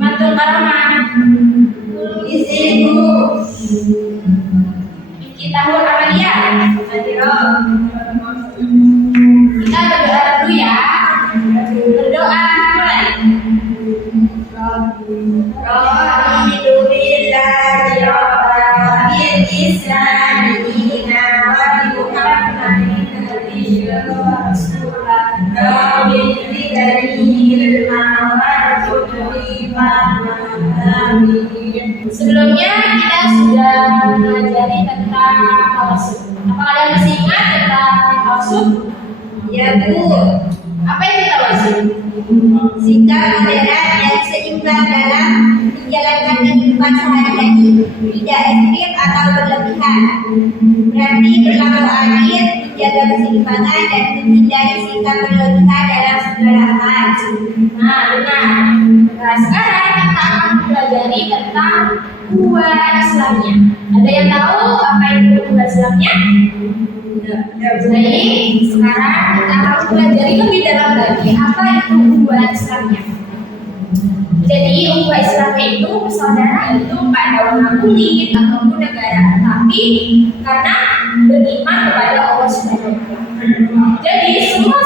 Mantul Karama. Isiku. Iftitahul Amalia. Hadiro. Kita berdoa dulu ya. Berdoa mulai. Raditu billahi rabban bil islami dina wa bi Muhammadin nabiyyan wa rasulan rabbil bidayil ma'arifati amin. Sebelumnya kita sudah mempelajari tentang tawassul. Apa kalian masih ingat tentang tawassul? Ya Bu, Apa itu tawassul? sikap moderat dan seimbang dalam menjalankan kehidupan sehari-hari, tidak ekstrim atau berlebihan. Berarti berlaku adil, menjaga keseimbangan dan menghindari sikap berlebihan dalam segala hal. Nah, benar. Nah, sekarang kita akan mempelajari tentang ukhuwah Islamnya. Ada yang tahu apa itu ukhuwah Islamnya? Baik, sekarang kita akan mempelajari lebih dalam lagi apa itu ukhuwah Islamnya. Jadi ukhuwah Islamnya itu persaudaraan itu pada warna kulit ataupun negara, tapi karena beriman kepada Allah Subhanahu wa Ta'ala. Jadi seluruh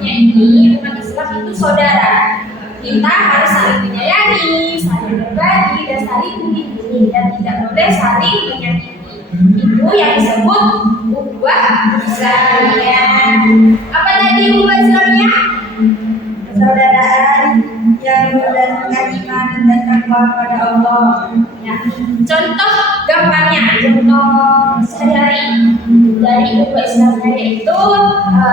dunia ini umat Islam itu saudara. Kita harus saling menyayangi, saling berbagi, dan saling melindungi, dan tidak boleh saling menyakiti. Itu yang disebut ukhuwah Islamiyah. Apa tadi ukhuwah Islamiyah? Persaudaraan yang berdasarkan iman dan takwa kepada Allah. Ya. Contoh gampangnya, contoh sehari-hari dari ukhuwah Islamiyah itu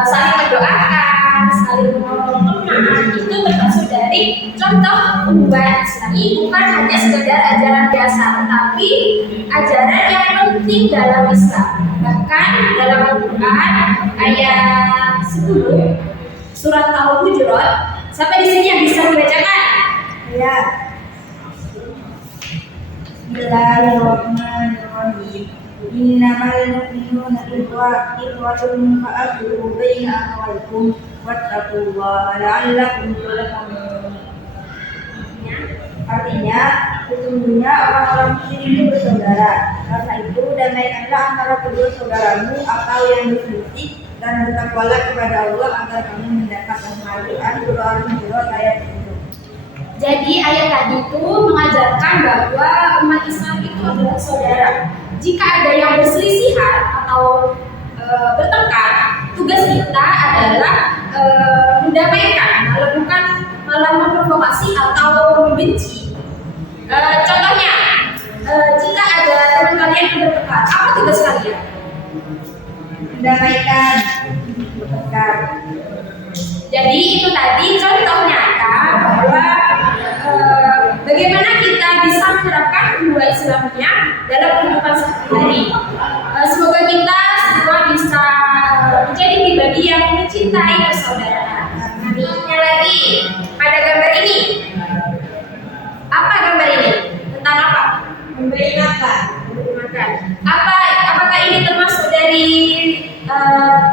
saling mendoakan, saling menolong teman, itu termasuk dari contoh ukhuwah Islam. Ini bukan hanya sekedar ajaran biasa, tetapi ajaran yang penting dalam Islam. Bahkan dalam Al-Quran ayat 10 surat Al-Hujurat, sampai di sini yang bisa membacakan? Ya. Bismillahirrahmanirrahim. Innamal mu'minuna ikhwatun fa'aslihu baina akhawaykum wattaqullaha la'allakum turhamun. Artinya, sesungguhnya orang-orang muslim itu bersaudara. Karena itu, damaikanlah antara kedua saudaramu atau yang berselisih dan bertakwalah kepada Allah agar kamu mendapat kebahagiaan. Surah Al-Hujurat ayat 10. Jadi ayat tadi itu mengajarkan bahwa umat Islam itu adalah saudara. Jika ada yang berselisihan atau bertengkar, tugas kita adalah mendamaikan, bukan malah memprovokasi atau membenci. Contohnya, jika ada teman kalian yang bertengkar, apa tugas kalian? Mendamaikan, bertengkar. Jadi itu tadi contoh nyata bahwa bagaimana kita bisa menerapkan ukhuwah Islamiyah dalam kehidupan sehari-hari. Semoga kita semua bisa menjadi pribadi yang mencintai persaudaraan. Aminnya lagi pada gambar ini. Apa gambar ini? Tentang apa? Memberi makan. Makan. Apakah ini termasuk dari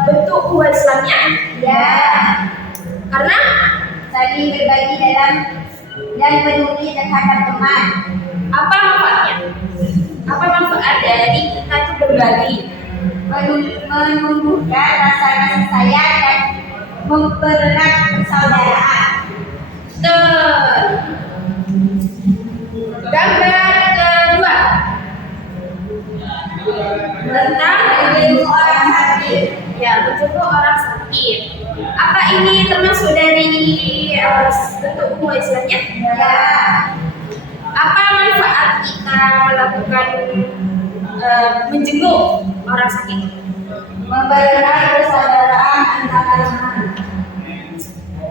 bentuk ukhuwah Islamiyah? Ya. Karena Saling berbagi dalam dan peduli terhadap teman. apa manfaatnya? Apa manfaat dari kita itu berbagi? Menumbuhkan rasa kasih sayang dan mempererat persaudaraan. Gambar kedua tentang Menjenguk orang sakit. ya menjenguk orang sakit. Apa ini termasuk dari bentuk ukhuwah Islamnya? Ya. Apa manfaat kita melakukan menjenguk orang sakit? Mempererat persaudaraan antara teman.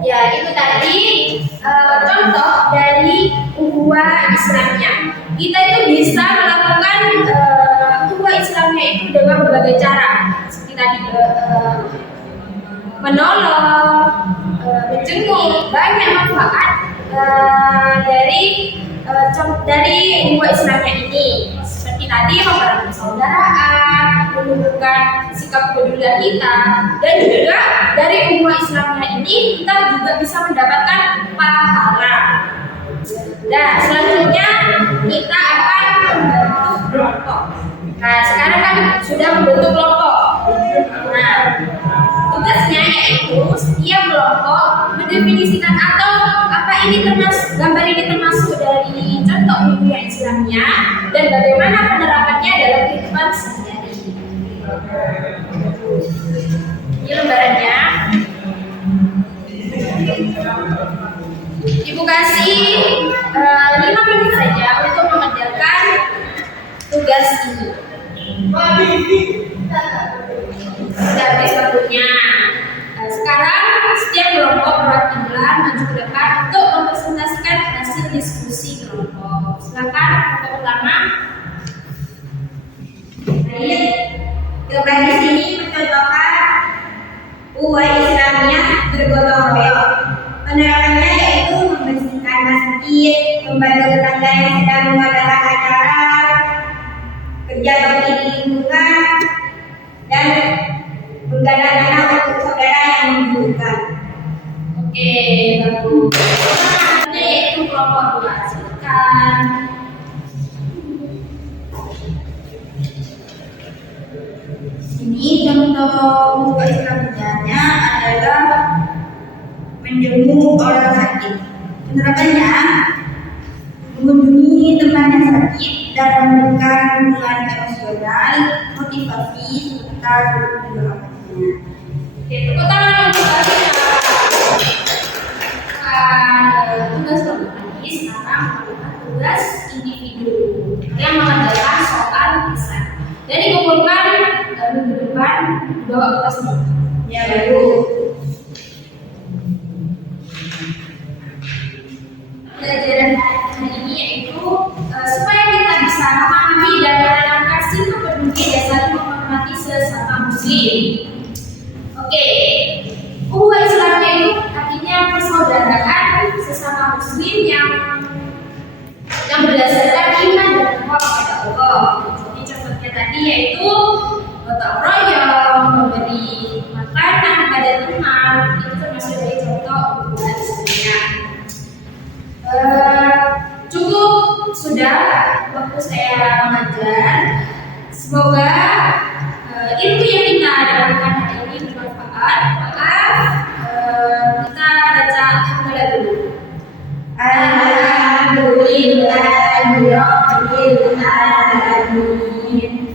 Ya, itu tadi contoh dari ukhuwah Islamnya. Kita itu bisa melakukan ukhuwah Islamnya itu dengan berbagai cara, seperti tadi menolong, menjenguk, banyak manfaat dari ukhuwah Islamnya ini. Seperti tadi mempererat persaudaraan, menumbuhkan sikap kepedulian kita, dan juga dari ukhuwah Islamnya ini kita juga bisa mendapatkan pahala. Nah, selanjutnya kita akan membentuk kelompok. Nah, sekarang kan sudah membentuk kelompok. Nah, tugasnya yaitu setiap kelompok mendefinisikan atau apa ini termasuk gambar ini termasuk dari contoh ilmiah Islamnya dan bagaimana penerapannya dalam kehidupan sehari-hari. Ini lembarannya. Ibu kasih 5 menit saja untuk mengerjakan tugas ini. Sudah habis waktunya. Nah, sekarang setiap kelompok perwakilan maju ke depan untuk mempresentasikan hasil diskusi kelompok. Silakan kelompok pertama. Baik, gambar di sini mencontohkan ukhuwah Islamiyah bergotong royong. Penerapannya yaitu membersihkan masjid, membantu tetangga yang sedang mengadakan acara, kerja bakti di lingkungan, dan menggalang dana untuk saudara yang membutuhkan. Oke, bagus. Selanjutnya yaitu kelompok 2. Silakan. Ini contoh ukhuwah Islamiyahnya adalah menjenguk orang sakit. Penerapannya mengunjungi teman yang sakit dan memberikan dukungan emosional, motivasi, serta doa-doanya. Oke, tepuk tangan untuk tugas kelompok ini. Sekarang melakukan tugas individu yang mengerjakan soal lisan dan dikumpulkan minggu depan bawa kertas semua. Ya, baru. Pelajaran hari ini yaitu supaya kita bisa memahami dan menanamkan sikap peduli dan saling menghormati sesama muslim. Oke, ukhuwah Islamiyah itu artinya persaudaraan sesama muslim yang berdasarkan iman dan takwa kepada Allah. Jadi contohnya tadi yaitu gotong royong, memberi makanan pada teman, itu termasuk dari contoh ukhuwah Islamiyah. Cukup sudah waktu saya mengajar. Semoga ilmu yang kita dapatkan hari ini bermanfaat. Kita baca alhamdulillah dulu. Alhamdulillahirabbil alamin.